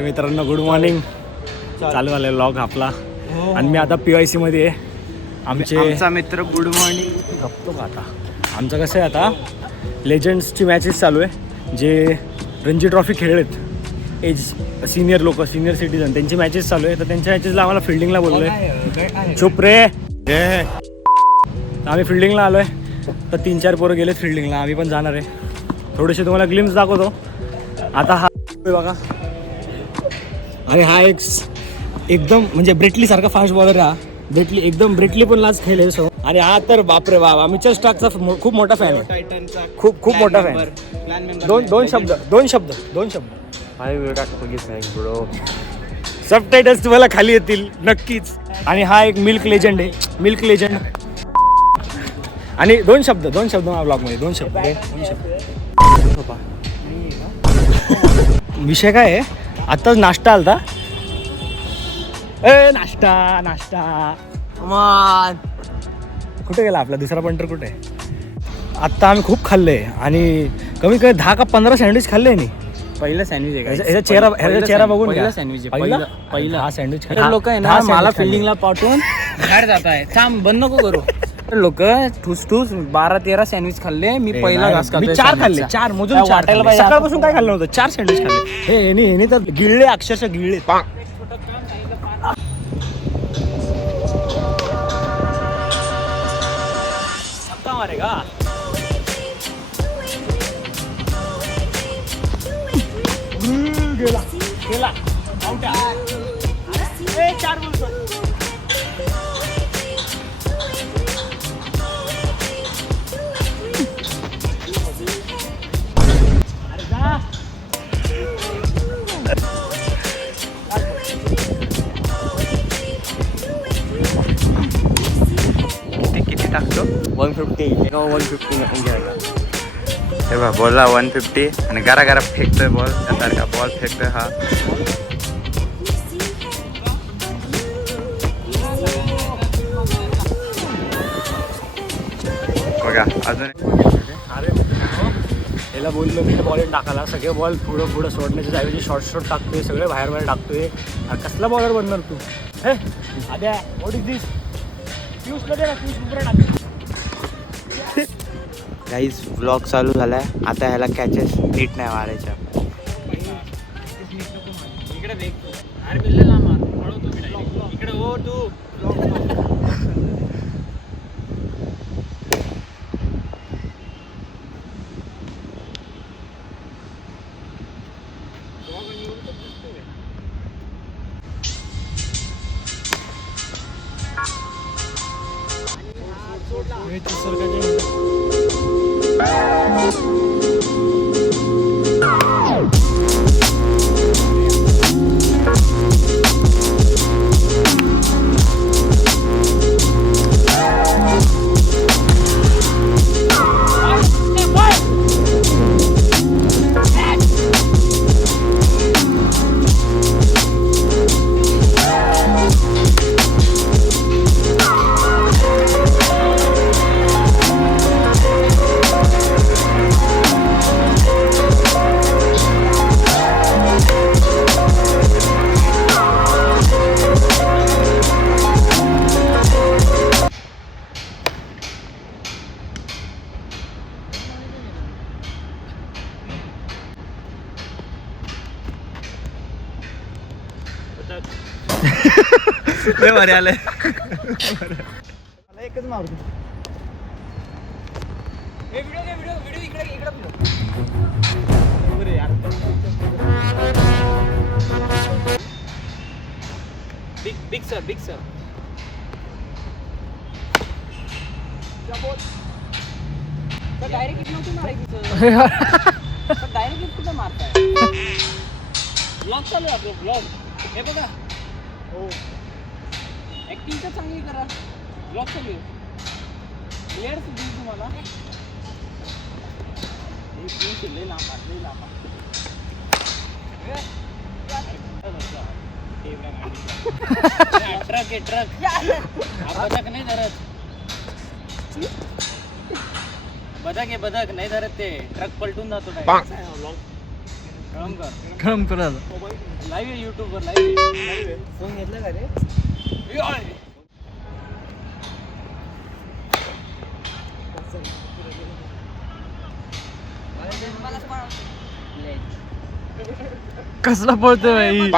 तर मित्रांनो good morning. चालू आले व्लॉग आपला. आणि मी आता PYC मध्ये आहे. आमचा मित्र गुड मॉर्निंग गप्तो का आता. आमचं कसं आहे आता लेजंड्सची मॅचेस चालू आहे. जे रणजी ट्रॉफी खेळलेत एज सिनियर लोक सिनियर सिटीजन त्यांची मॅचेस चालू आहे. तर त्यांच्या मॅचेसला आम्हाला फिल्डिंगला बोललो आहे. चुप रे. आम्ही फिल्डिंगला आलो आहे. तर 3-4 पोरं गेलेत फिल्डिंगला. आम्ही पण जाणार आहे. थोडेसे तुम्हाला ग्लिम्स दाखवतो. आता हा बघा. आणि हा एकदम म्हणजे ब्रेटली सारखा फास्ट बॉलर आहे. हा ब्रेटली पण लाच खेळले सो. आणि हा तर बापरे बाप आम्ही टाकचा खूप मोठा फॅन आहे. खूप मोठा फॅन. दोन शब्द सबटायटल्स तुम्हाला खाली येतील नक्कीच. आणि हा एक मिल्क लेजंड आहे. Milk legend. आणि दोन शब्द ब्लॉग मध्ये दोन शब्द. विषय काय आहे आत्ताच नाश्ता आलता. नाश्ता कुठे गेला आपला दुसरा पंटर कुठे आहे. आत्ता आम्ही खूप खाल्ले आणि कमी 10 का 15 सँडविच खाल्ले नाही. पहिला सँडविच आहे. ह्याचा चेहरा बघून पहिला सँडविच आहे. पहिला हा सँडविच लोक आहे ना मला फिल्डिंगला पाठवून बाहेर जात आहे. थांब बंद नको करू. लोक ठूस 12-13 सँडविच खाल्ले. मी पहिला घास खाल्ले. 4 खाल्ले. 4 मोजून वाटायला पाहिजे. सकाळपासून काय खाल्लं होतं. 4 सँडविच खाल्ले. हे तर गिळले अक्षरशः गिळले. मारेगा गेला आउट. 4 बोलतो. किती टाकतो. 150 150 घ्यायला. हे बघ बॉलला 150 आणि गारा फेकतोय बॉल. त्यासारखा बॉल फेकतोय हा. बघा अजून याला बोललो मी बॉल टाकायला. सगळे बॉल पुढं सोडण्याच्या ऐवजी शॉर्ट टाकतोय. सगळे बाहेर टाकतोय. कसला बॉलर बनणार तू. हे Adya what is this. Guys vlog चालू झालाय. आता ह्याला कॅचेस नीट नाही मारायच्या. बरे आलंय. एकच मारतो. बिग सर डायरेक्ट नव्हती मारायची. डायरेक्ट कुठं मारताय. ब्लॉग चालू आहे आपलं. ब्लॉग हे बघा. हो ऍक्टिंग तर चांगली करा. ब्लॉग चालू आहे. प्लेयर्स देऊ तुम्हाला. लय लांब. ट्रक बदक नाही धरत. बदक नाही धरत. ते ट्रक पलटून जातो. कळम कर. लाईव्ह आहे युट्यूबवर लाईव्ह फोन घेतला का रे? आहे. कसला पळतोय भाई?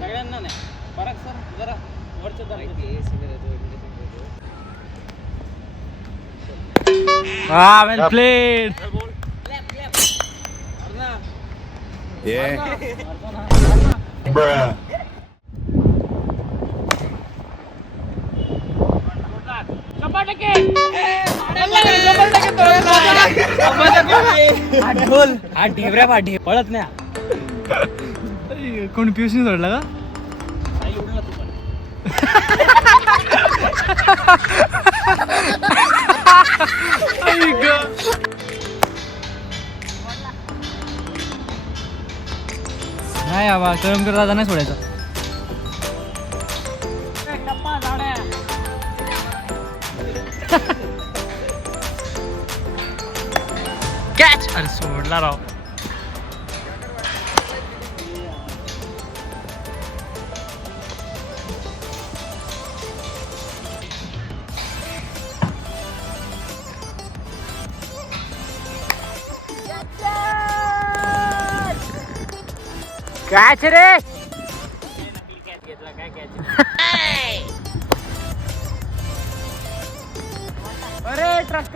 सगळ्यांना नाही पराग सर जरा वरचं हा वेल प्लेड. हा ढेबऱ्या पाठी पळत नाही. कोणी पियुष नाही सोडला का? नाही बाबा करमकर दादा नाही सोडायचा. कॅच. अरे सोडला राव. कॅच रे. अरे ट्रक.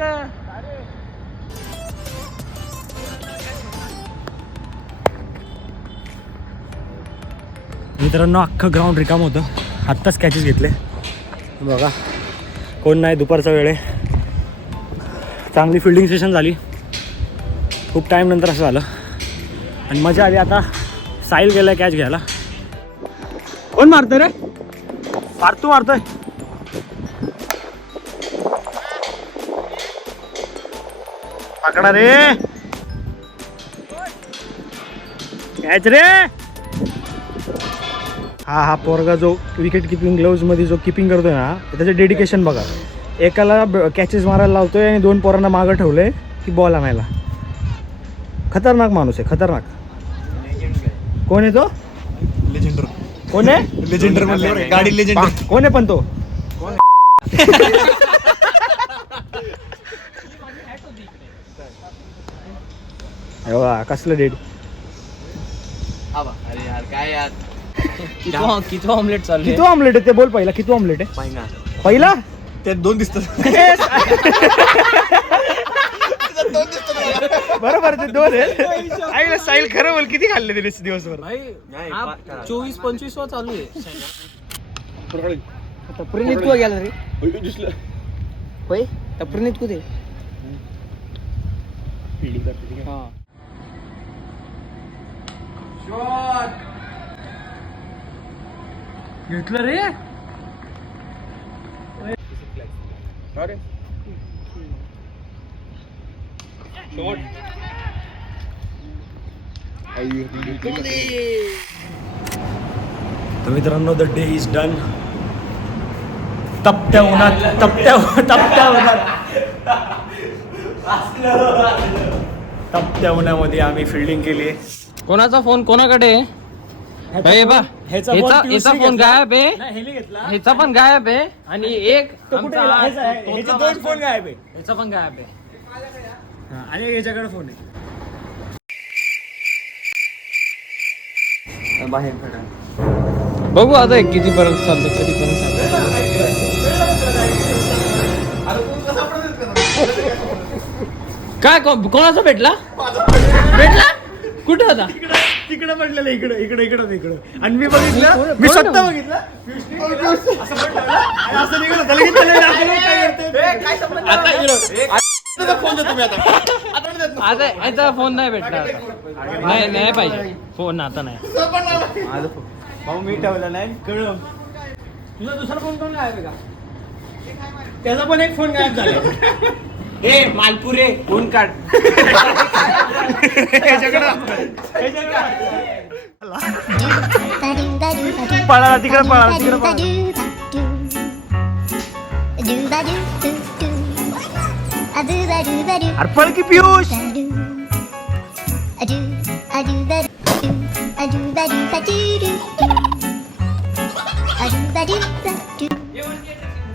मित्रांनो अख्खं ग्राउंड रिकाम होतं. आत्ताच कॅचेस घेतले बघा. कोण नाही, दुपारचा वेळ आहे. चांगली फिल्डिंग सेशन झाली. खूप टाईम नंतर असं झालं आणि मजा आली. आता साहिल गेलाय कॅच घ्यायला. कोण मारतोय रे? तू मारतोय. पकडा रे कॅच रे. हा पोरगा जो विकेट किपिंग ग्लोव्ज मध्ये जो किपिंग करतोय ना, त्याचं डेडिकेशन बघा. एकाला कॅचेस मारायला लावतोय आणि 2 पोरांना मागं ठेवलंय की बॉल आणायला. खतरनाक माणूस आहे, खतरनाक. कोण आहे तो? लेजेंडर. कोण आहे? लेजेंडर म्हणले गाडी लेजेंडर. कोण आहे पण तो? कसलं डेड. अरे यार काय यार किती ऑमलेट चालू किती ऑमलेट आहे ते बोल पहिला. किती ऑमलेट आहे पहिला? त्यात 2 दिसतात. बरोबर ते 2 आहे. आईला साहिल खरं बोल, किती खाल्ले ते दिवसभर? 24-25 वा चालू आहे. प्रणित कुठे गेला रे? होय प्रणित कुठे? घेतलं रे. तर मित्रांनो द डे इज डन. तपत्या उन्हात तपत्या उन्हामध्ये आम्ही फिल्डिंग केली. कोणाचा फोन कोणाकडे? ह्याचा फोन गायब आहे. ह्याचा पण गायब आहे आणि एक ह्याचे 2 फोन गायब आहे. ह्याचा पण गायब आहे आणि याच्याकडे फोन आहे. बघू आता कितीपर्यंत चालतं, कधीपर्यंत काय कोणाचा भेटला? कुठे होता? तिकडे पडलेलं. इकडे आणि मी बघितलं. मी स्वतः बघितलं. असं निघालं आता याचा फोन नाही भेटला. नाही पाहिजे फोन आता नाही. भाऊ मी ठेवला नाही कळलं. तुझा दुसरा फोन कोण गायब आहे का? त्याचा पण एक फोन गायब झाला. ए मालपुरे फोन काढ. पळाला तिकडे पळाला. अरे पळ की Piyush. I do that do, I do that do that do do do. I do that do that do.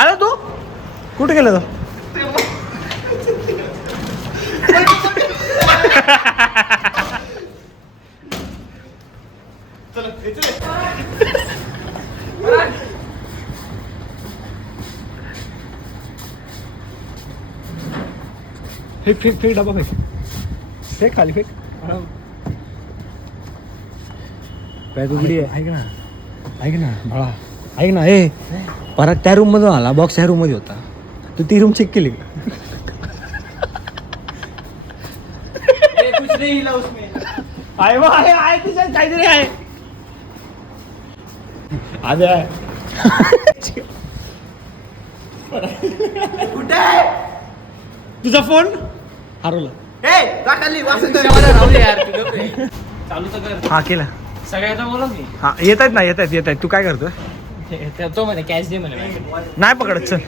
आला तू कुठे गेला तो फेक फेक फेक डबा फेक फेक खाली फेक उघडी आहे ऐक ना बाळा ऐक ना ए परत त्या रूम मध्ये आला बॉक्स ह्या रूम मध्ये होता तू ती रूम चेक केली का कुछ नहीं हिला उसमें. आहे तिच्यात काहीतरी आहे आधी आहे तुझा फोन हरवला राहू दे यार, तू गप रे. चालू तर कर. हा केला सगळ्याचा बोला मी. हा येत आहेत तू काय करतोय तो म्हणे कॅश दे म्हणे माझ्याकडे. नाही पकडत चल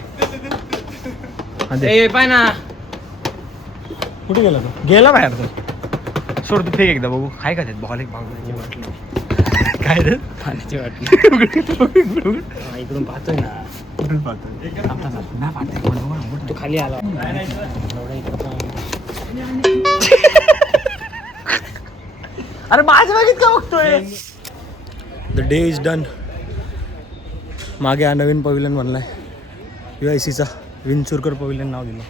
हा, दे. ए पाय ना. कुठे गेला तो गेला बाहेर तो सोड तू फेक एकदा बघू काय का त्यात बॉल एक बांगण्याची वाटली काय रे पाण्याची वाटली. हा, इकडून पाहतोय ना कुठून पाहतोय नाही पाहतोय तू खाली आला. अरे माझ्या मागीत का बघतोय द डे इज डन मागे हा नवीन पविलियन बनलाय UICचा विंचुरकर पविलियन नाव दिलं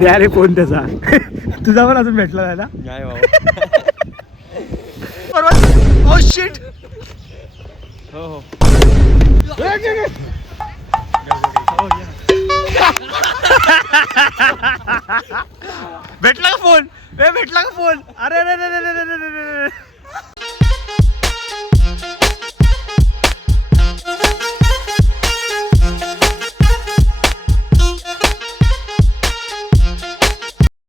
द्या रे फोन त्याचा तुझा पण अजून भेटला नाही ना नाही ओ शिट हो हो भेटला का फोन भेटला का फोन अरे